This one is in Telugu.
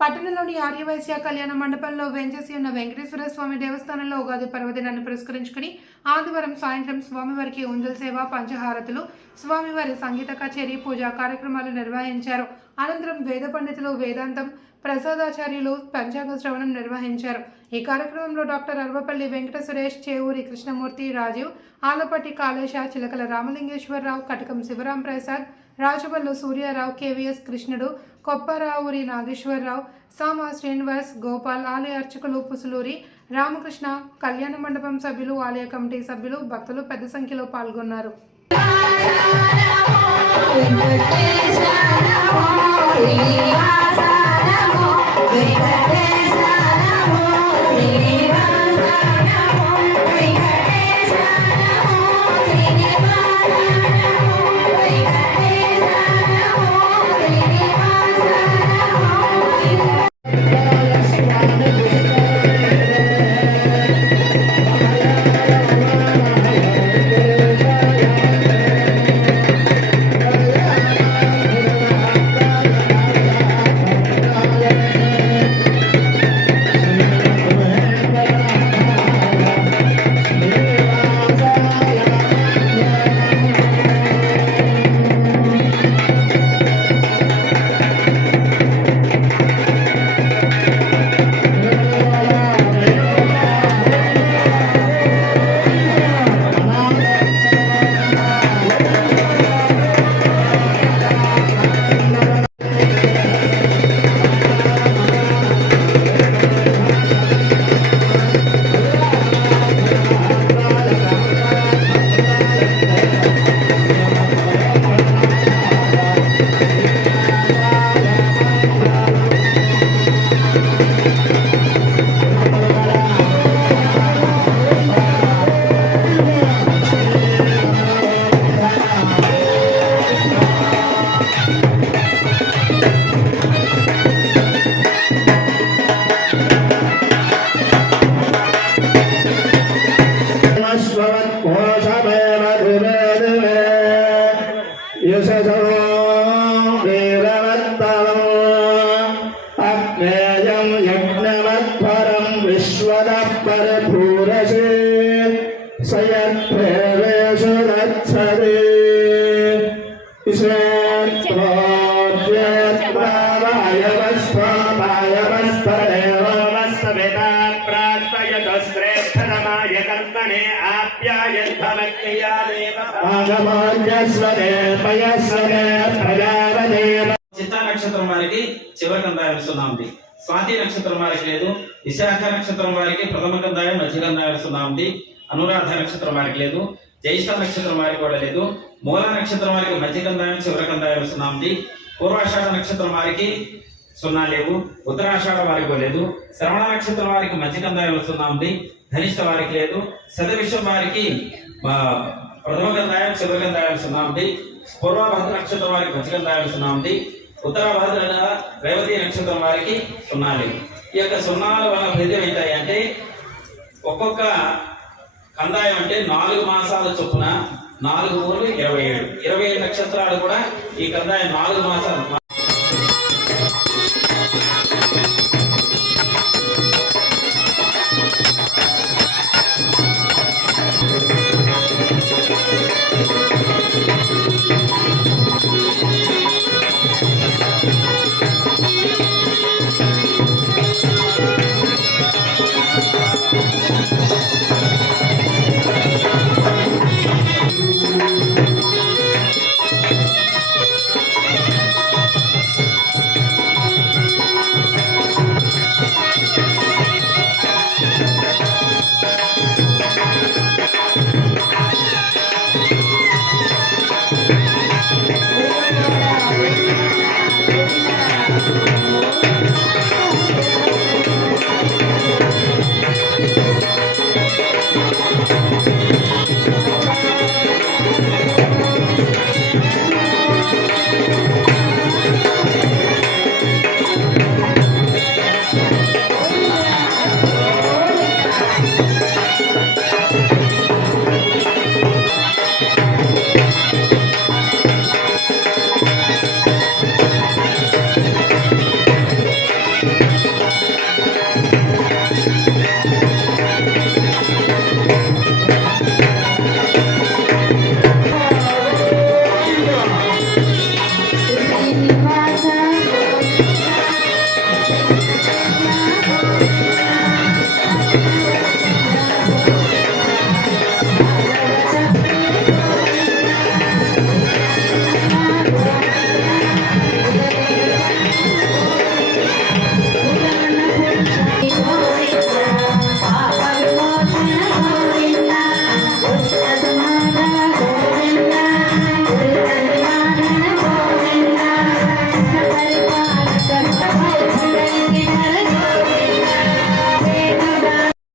పట్టణంలోని ఆర్యవైశ్య కళ్యాణ మండపంలో వేంచేసి ఉన్న వెంకటేశ్వర స్వామి దేవస్థానంలో ఉగాది పర్వదినాన్ని పురస్కరించుకుని ఆదివారం సాయంత్రం స్వామివారికి ఉంజల్ సేవ, పంచహారతులు, స్వామివారి సంగీత కచేరీ, పూజా కార్యక్రమాలు నిర్వహించారు. అనంతరం వేద పండితులు వేదాంతం ప్రసాదాచార్యులు పంచాంగ శ్రవణం నిర్వహించారు. ఈ కార్యక్రమంలో డాక్టర్ అర్వపల్లి వెంకట సురేష్, చేవూరి కృష్ణమూర్తి, రాజీవ్, ఆలపట్టి కాళేశ, చిలకల రామలింగేశ్వరరావు, కటకం శివరాం ప్రసాద్, రాజవల్లు సూర్యారావు, కేవీఎస్ కృష్ణుడు, కొప్పరావురి నాగేశ్వరరావు, సామ శ్రీనివాస్, గోపాల్, ఆలయ అర్చకులు పుసులూరి రామకృష్ణ, కళ్యాణ మండపం సభ్యులు, ఆలయ కమిటీ సభ్యులు, భక్తులు పెద్ద సంఖ్యలో పాల్గొన్నారు. చిత్తా నక్షత్రం వారికి చివరి కందాయం సున్నాంది. స్వాతి నక్షత్రం వారికి లేదు. విశాఖ నక్షత్రం వారికి ప్రథమ కందాయం, మధ్య కందాయం సున్నాంది. అనురాధ నక్షత్రం వారికి లేదు. జ్యేష్ఠ నక్షత్రం వారికి కూడా లేదు. మూల నక్షత్రం వారికి మధ్య కందాయం, చివరి కందాయం సున్నాంది. పూర్వాషాఢ నక్షత్రం వారికి సున్నా లేవు. ఉత్తరాషాఢ వారికి లేదు. శ్రవణ నక్షత్రం వారికి మధ్య కందాయం సున్నా ఉంది. ధనిష్ట వారికి లేదు. శతవిషం వారికి ప్రథమ కందాయం, చివరి కందాయం సున్నా ఉంది. పూర్వభద్ర నక్షత్రం వారికి మధ్య కందాయం సున్నా ఉంది. ఉత్తరాభద్ర రేవతి నక్షత్రం వారికి సున్నా లేవు. ఈ యొక్క సున్నాల వల్ల ఫలితం ఏంటంటే ఒక్కొక్క కందాయం అంటే 4 మాసాల చొప్పున 4 ఊర్లు 27 నక్షత్రాలు కూడా ఈ కందాయం 4 మాసాలు